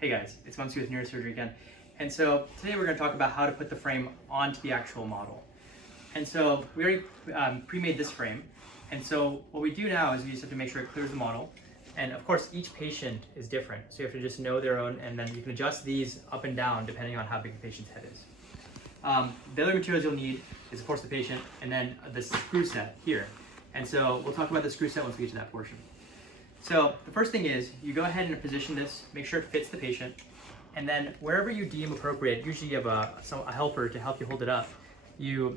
Hey guys, it's Mumsy with Neurosurgery again. And so today we're going to talk about how to put the frame onto the actual model. And so we already pre-made this frame. And so what we do now is we just have to make sure it clears the model. And of course, each patient is different. So you have to just know their own, and then you can adjust these up and down depending on how big the patient's head is. The other materials you'll need is of course the patient, and then the screw set here. And so we'll talk about the screw set once we get to that portion. So the first thing is you go ahead and position this, make sure it fits the patient, and then wherever you deem appropriate, usually you have a helper to help you hold it up. I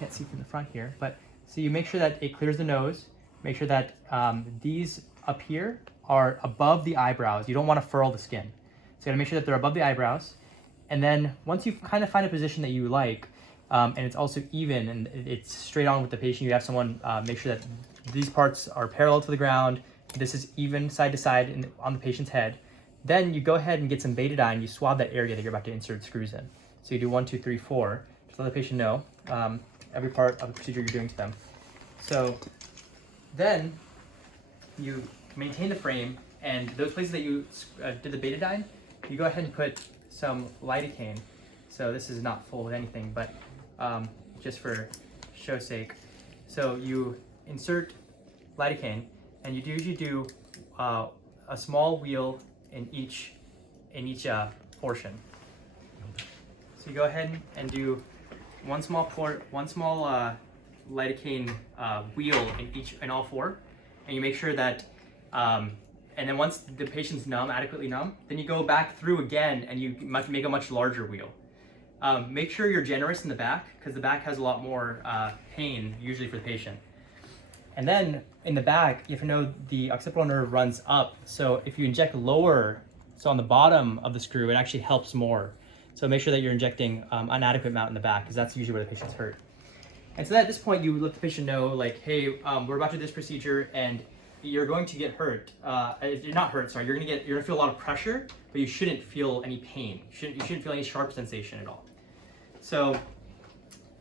can't see from the front here, but so you make sure that it clears the nose, make sure that these up here are above the eyebrows. You don't want to furrow the skin. So you gotta make sure that they're above the eyebrows. And then once you kind of find a position that you like, and it's also even and it's straight on with the patient, you have someone make sure that these parts are parallel to the ground. This is even side to side on the patient's head. Then you go ahead and get some Betadine and you swab that area that you're about to insert screws in. So you do 1, 2, 3, 4, just let the patient know every part of the procedure you're doing to them. So then you maintain the frame, and those places that you did the Betadine, you go ahead and put some lidocaine. So this is not full of anything, but just for show's sake. So you insert lidocaine, and you usually do a small wheel in each portion. So you go ahead and do one small lidocaine wheel in all four, and you make sure that and then once the patient's adequately numb, then you go back through again and you make a much larger wheel. Make sure you're generous in the back, because the back has a lot more pain usually for the patient. And then in the back, you have to know the occipital nerve runs up. So if you inject lower, so on the bottom of the screw, it actually helps more. So make sure that you're injecting an adequate amount in the back, because that's usually where the patient's hurt. And so at this point, you let the patient know, like, hey, we're about to do this procedure, and you're going to get hurt. You're not hurt, sorry. You're gonna feel a lot of pressure, but you shouldn't feel any pain. You shouldn't feel any sharp sensation at all. So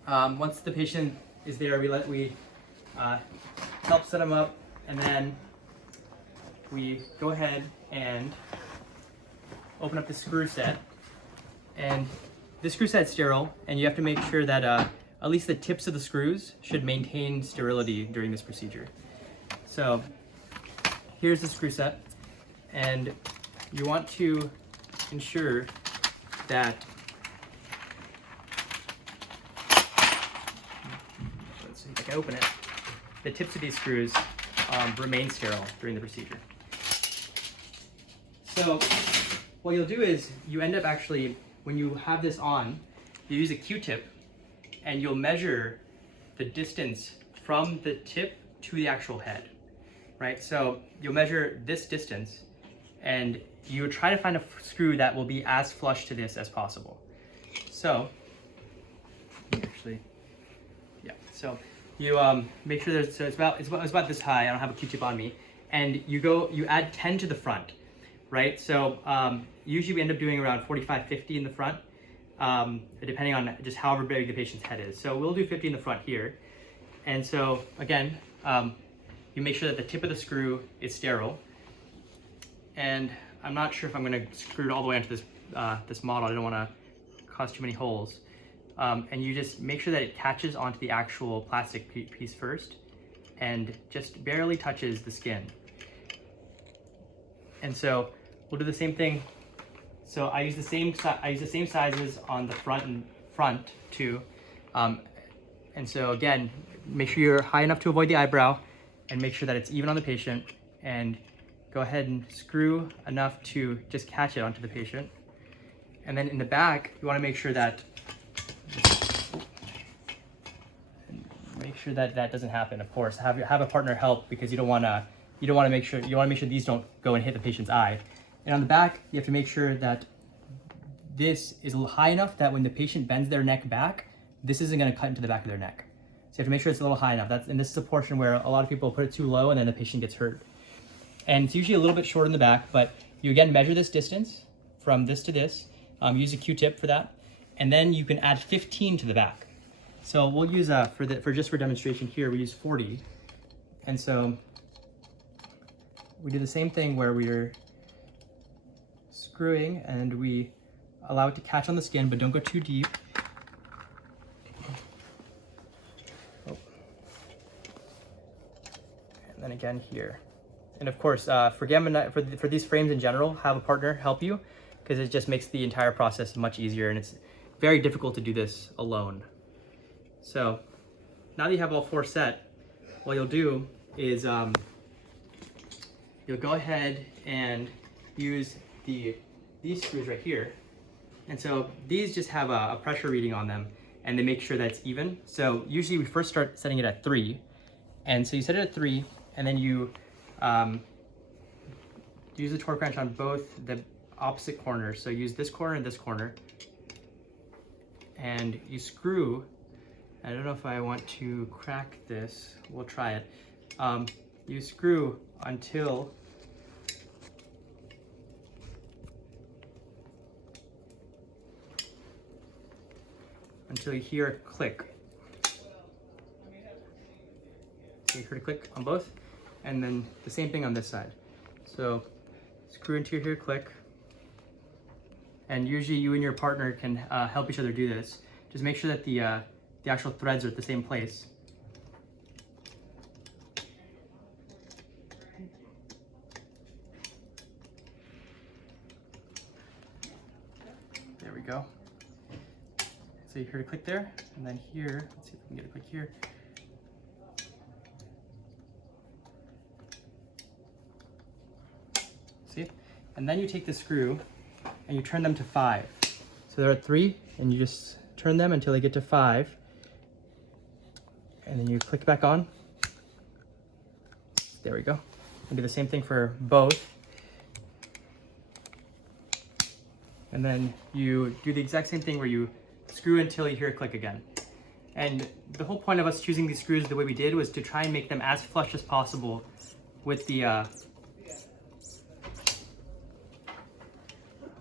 once the patient is there, we help set them up, and then we go ahead and open up the screw set. And the screw set's sterile, and you have to make sure that at least the tips of the screws should maintain sterility during this procedure. So here's the screw set, and you want to ensure that let's see if I can open it. The tips of these screws remain sterile during the procedure. So what you'll do is you end up actually, when you have this on, you use a Q-tip and you'll measure the distance from the tip to the actual head, right? So you'll measure this distance, and you try to find a screw that will be as flush to this as possible. So actually, yeah. So you make sure it's about this high. I don't have a Q-tip on me, and you add 10 to the front, right? So usually we end up doing around 45, 50 in the front, depending on just however big the patient's head is. So we'll do 50 in the front here. And so again, you make sure that the tip of the screw is sterile. And I'm not sure if I'm gonna screw it all the way onto this model. I don't wanna cause too many holes. And you just make sure that it catches onto the actual plastic piece first and just barely touches the skin. And so we'll do the same thing. So I use the same sizes on the front too. And so again, make sure you're high enough to avoid the eyebrow, and make sure that it's even on the patient, and go ahead and screw enough to just catch it onto the patient. And then in the back, you want to make sure that that doesn't happen. Of course, have a partner help, because you want to make sure these don't go and hit the patient's eye. And on the back, you have to make sure that this is high enough that when the patient bends their neck back, this isn't going to cut into the back of their neck. So you have to make sure it's a little high enough. And this is a portion where a lot of people put it too low, and then the patient gets hurt. And it's usually a little bit short in the back, but you again measure this distance from this to this. Use a Q-tip for that, and then you can add 15 to the back. So we'll use for demonstration here, we use 40, and so we do the same thing where we're screwing and we allow it to catch on the skin, but don't go too deep. Oh. And then again here. And of course, for Gamma Knife, for these frames in general, have a partner help you, because it just makes the entire process much easier, and it's very difficult to do this alone. So now that you have all 4 set, what you'll do is you'll go ahead and use these screws right here. And so these just have a pressure reading on them, and they make sure that it's even. So usually we first start setting it at 3. And so you set it at 3, and then you use the torque wrench on both the opposite corners. So use this corner and this corner. And you screw, I don't know if I want to crack this, we'll try it. You screw until you hear a click. So you heard a click on both, and then the same thing on this side. So screw until you hear a click, and usually you and your partner can help each other do this. Just make sure that the actual threads are at the same place. There we go. So you heard a click there, and then here, let's see if we can get a click here. See? And then you take the screw and you turn them to 5. So they're at 3, and you just turn them until they get to 5. And then you click back on. There we go. And do the same thing for both. And then you do the exact same thing where you screw until you hear a click again. And the whole point of us choosing these screws the way we did was to try and make them as flush as possible with the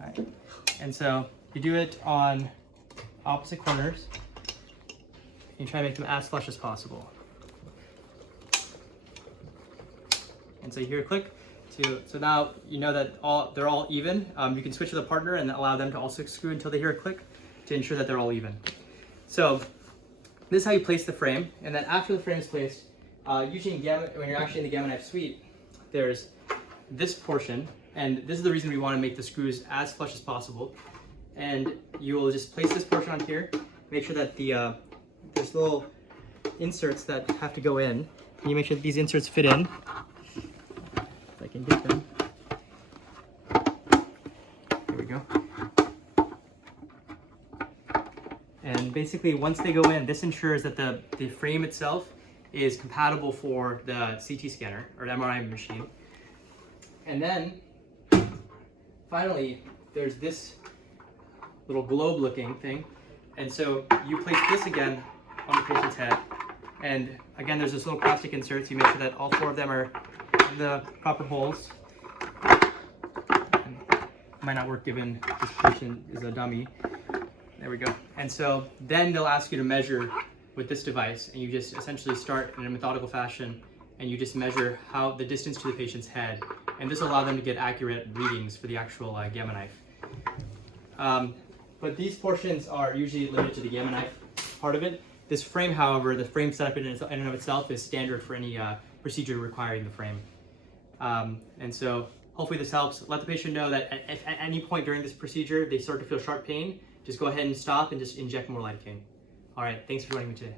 right. And so you do it on opposite corners. You try and make them as flush as possible. And so you hear a click. So now you know that they're all even. You can switch to the partner and allow them to also screw until they hear a click to ensure that they're all even. So this is how you place the frame. And then after the frame is placed, usually when you're actually in the Gamma Knife suite, there's this portion, and this is the reason we want to make the screws as flush as possible. And you will just place this portion on here, make sure that there's little inserts that have to go in. And you make sure that these inserts fit in. If I can get them. There we go. And basically, once they go in, this ensures that the frame itself is compatible for the CT scanner or MRI machine. And then, finally, there's this little globe-looking thing. And so you place this again on the patient's head. And again, there's this little plastic insert, so you make sure that all 4 of them are in the proper holes. And it might not work given this patient is a dummy. There we go. And so then they'll ask you to measure with this device, and you just essentially start in a methodical fashion, and you just measure the distance to the patient's head. And this will allow them to get accurate readings for the actual Gamma Knife. But these portions are usually limited to the Gamma Knife part of it. This frame, however, the frame setup in and of itself is standard for any procedure requiring the frame. And so hopefully this helps. Let the patient know that if at any point during this procedure they start to feel sharp pain, just go ahead and stop and just inject more lidocaine. All right, thanks for joining me today.